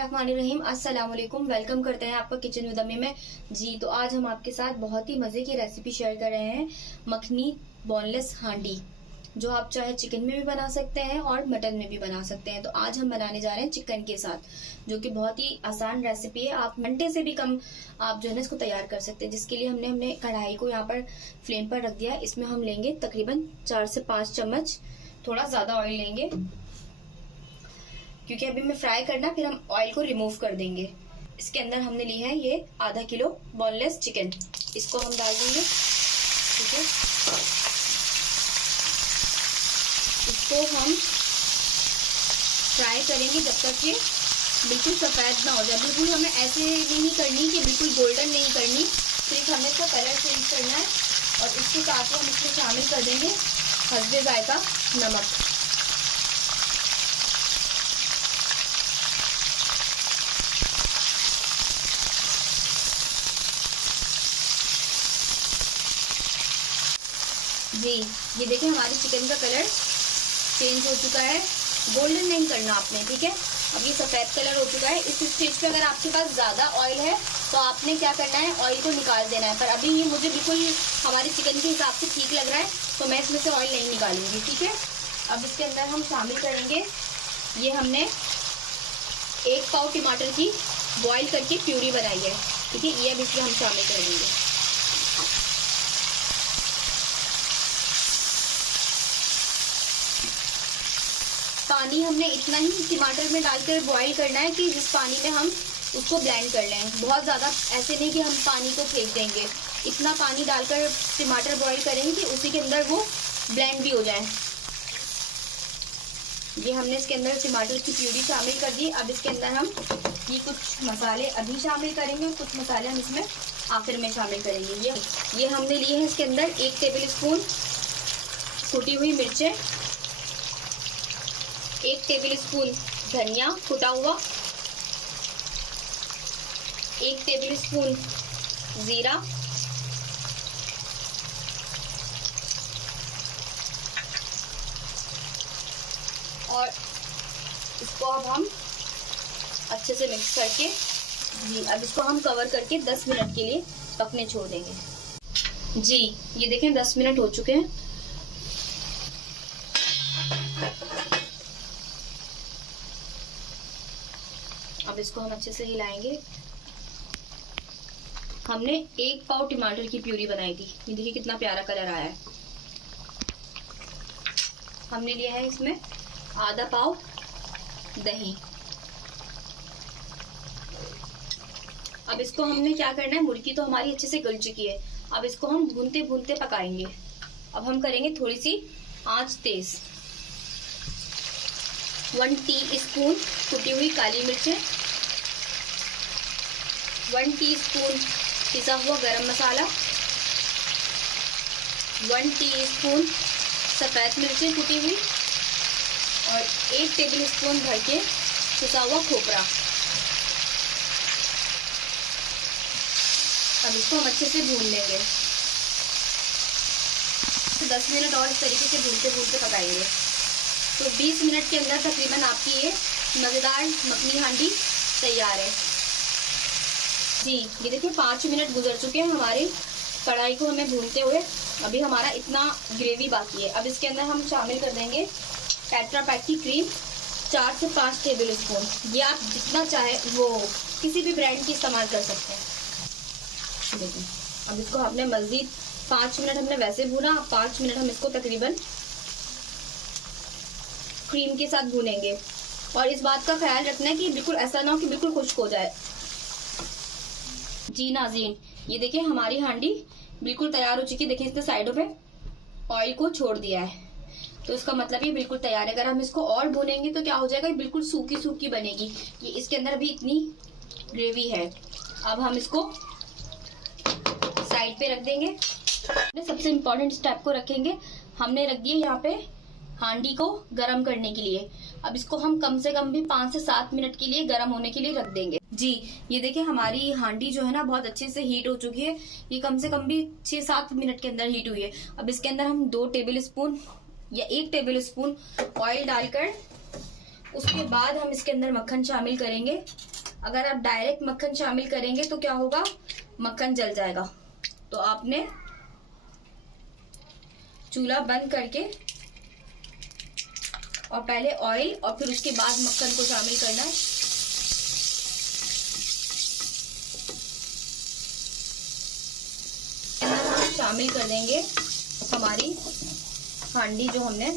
बिस्मिल्लाहिर्रहमानिर्रहीम। अस्सलाम वालेकुम। वेलकम करते हैं आपका किचन विद अम्मी में। जी तो आज हम आपके साथ बहुत ही मजे की रेसिपी शेयर कर रहे हैं, मखनी बोनलेस हांडी, जो आप चाहे चिकन में भी बना सकते हैं और मटन में भी बना सकते हैं। तो आज हम बनाने जा रहे हैं चिकन के साथ, जो कि बहुत ही आसान रेसिपी है। आप घंटे से भी कम आप जो है ना इसको तैयार कर सकते हैं। जिसके लिए हमने कढ़ाई को यहाँ पर फ्लेम पर रख दिया है। इसमें हम लेंगे तकरीबन 4 से 5 चम्मच, थोड़ा ज्यादा ऑयल लेंगे क्योंकि अभी मैं फ्राई करना, फिर हम ऑयल को रिमूव कर देंगे। इसके अंदर हमने ली है ये आधा किलो बोनलेस चिकन, इसको हम डाल देंगे। ठीक है, इसको हम फ्राई करेंगे जब तक ये बिल्कुल सफेद ना हो जाए। बिल्कुल हमें ऐसे नहीं करनी कि बिल्कुल गोल्डन नहीं करनी, सिर्फ हमें इसका कलर चेंज करना है। और इसके साथ हम इसमें शामिल कर देंगे हस्बे जायका नमक। जी ये देखिए हमारे चिकन का कलर चेंज हो चुका है, गोल्डन नहीं करना आपने। ठीक है, अब ये सफेद कलर हो चुका है। इस स्टेज पे अगर आपके पास ज्यादा ऑयल है तो आपने क्या करना है, ऑयल को निकाल देना है। पर अभी ये मुझे बिल्कुल हमारे चिकन के हिसाब से ठीक लग रहा है, तो मैं इसमें से ऑयल नहीं निकालूंगी। ठीक है, अब इसके अंदर हम शामिल करेंगे, ये हमने 1 पाव टमाटर की बॉईल करके प्यूरी बनाई है। ठीक है, ये अब इसमें हम शामिल कर देंगे। पानी हमने इतना ही टमाटर में डालकर बॉईल करना है कि जिस पानी में हम उसको ब्लेंड कर लें। बहुत ज़्यादा ऐसे नहीं कि हम पानी को फेंक देंगे, इतना पानी डालकर टमाटर बॉईल करेंगे कि उसी के अंदर वो ब्लेंड भी हो जाए। ये हमने इसके अंदर टमाटर की प्यूरी शामिल कर दी। अब इसके अंदर हम ये कुछ मसाले अभी शामिल करेंगे और कुछ मसाले हम इसमें आखिर में शामिल करेंगे। ये हमने लिए हैं इसके अंदर 1 टेबल स्पून कुटी हुई मिर्चें, 1 टेबल स्पून धनिया कुटा हुआ, 1 टेबल स्पून जीरा, और इसको अब हम अच्छे से मिक्स करके जी अब इसको हम कवर करके 10 मिनट के लिए पकने छोड़ देंगे। जी ये देखें 10 मिनट हो चुके हैं। अब इसको हम अच्छे से हिलाएंगे। हमने 1 पाव टमाटर की प्यूरी बनाई थी, ये देखिए कितना प्यारा कलर आया है। हमने लिया है इसमें आधा पाव दही। अब इसको हमने क्या करना है, मुर्गी तो हमारी अच्छे से गल चुकी है, अब इसको हम भूनते भूनते पकाएंगे। अब हम करेंगे थोड़ी सी आंच तेज। 1 टीस्पून कुटी हुई काली मिर्चें, 1 टीस्पून पिसा हुआ गरम मसाला, 1 टीस्पून सफ़ेद मिर्चें कुटी हुई, और 1 टेबल स्पून भर के पिसा हुआ खोपरा। अब इसको हम अच्छे से भून लेंगे। तो 10 मिनट और इस तरीके से भूनते भूनते पकाएंगे। तो 20 मिनट के अंदर तकरीबन आपकी ये मज़ेदार मखनी हांडी तैयार है। जी ये देखिए 5 मिनट गुजर चुके हैं हमारे कढ़ाई को हमें भूनते हुए। अभी हमारा इतना ग्रेवी बाकी है। अब इसके अंदर हम शामिल कर देंगे टेट्रा पैक की क्रीम, 4 से 5 टेबल स्पून। ये आप जितना चाहे वो किसी भी ब्रांड की इस्तेमाल कर सकते हैं। देखिए अब इसको हमने मज़ीद 5 मिनट हमने वैसे भूना, 5 मिनट हम इसको तकरीबन क्रीम के साथ भूनेंगे। और इस बात का ख्याल रखना है कि बिल्कुल ऐसा ना हो कि बिल्कुल खुश्क हो जाए। जी नाज़रीन ये देखिए हमारी हांडी बिल्कुल तैयार हो चुकी है। देखिए इसने साइडों पे ऑयल को छोड़ दिया है, तो इसका मतलब ये बिल्कुल तैयार है। अगर हम इसको और भूनेंगे तो क्या हो जाएगा, बिल्कुल सूखी सूखी बनेगी। ये इसके अंदर भी इतनी ग्रेवी है। अब हम इसको साइड पे रख देंगे। सबसे इम्पोर्टेंट स्टेप को रखेंगे, हमने रख दिए यहाँ पे हांडी को गरम करने के लिए। अब इसको हम कम से कम भी 5 से 7 मिनट के लिए गरम होने के लिए रख देंगे। जी ये देखिए हमारी हांडी जो है ना बहुत अच्छे से हीट हो चुकी है। ये कम से कम भी 6-7 मिनट के अंदर हीट हुई है। अब इसके अंदर हम 2 टेबल स्पून या 1 टेबल स्पून ऑयल डालकर उसके बाद हम इसके अंदर मक्खन शामिल करेंगे। अगर आप डायरेक्ट मक्खन शामिल करेंगे तो क्या होगा, मक्खन जल जाएगा। तो आपने चूल्हा बंद करके और पहले ऑयल और फिर उसके बाद मक्खन को शामिल करना है। हम शामिल कर देंगे हमारी हांडी जो हमने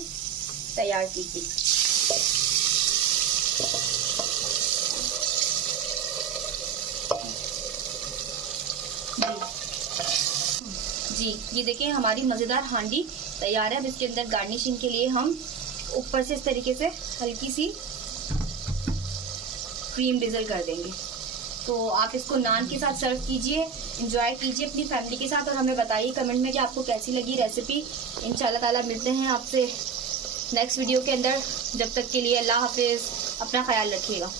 तैयार की थी। जी ये देखिए हमारी मजेदार हांडी तैयार है। अब इसके अंदर गार्निशिंग के लिए हम ऊपर से इस तरीके से हल्की सी क्रीम डिजल कर देंगे। तो आप इसको नान के साथ सर्व कीजिए, एंजॉय कीजिए अपनी फैमिली के साथ और हमें बताइए कमेंट में कि आपको कैसी लगी रेसिपी। इंशाल्लाह ताला मिलते हैं आपसे नेक्स्ट वीडियो के अंदर। जब तक के लिए अल्लाह हाफिज, अपना ख्याल रखिएगा।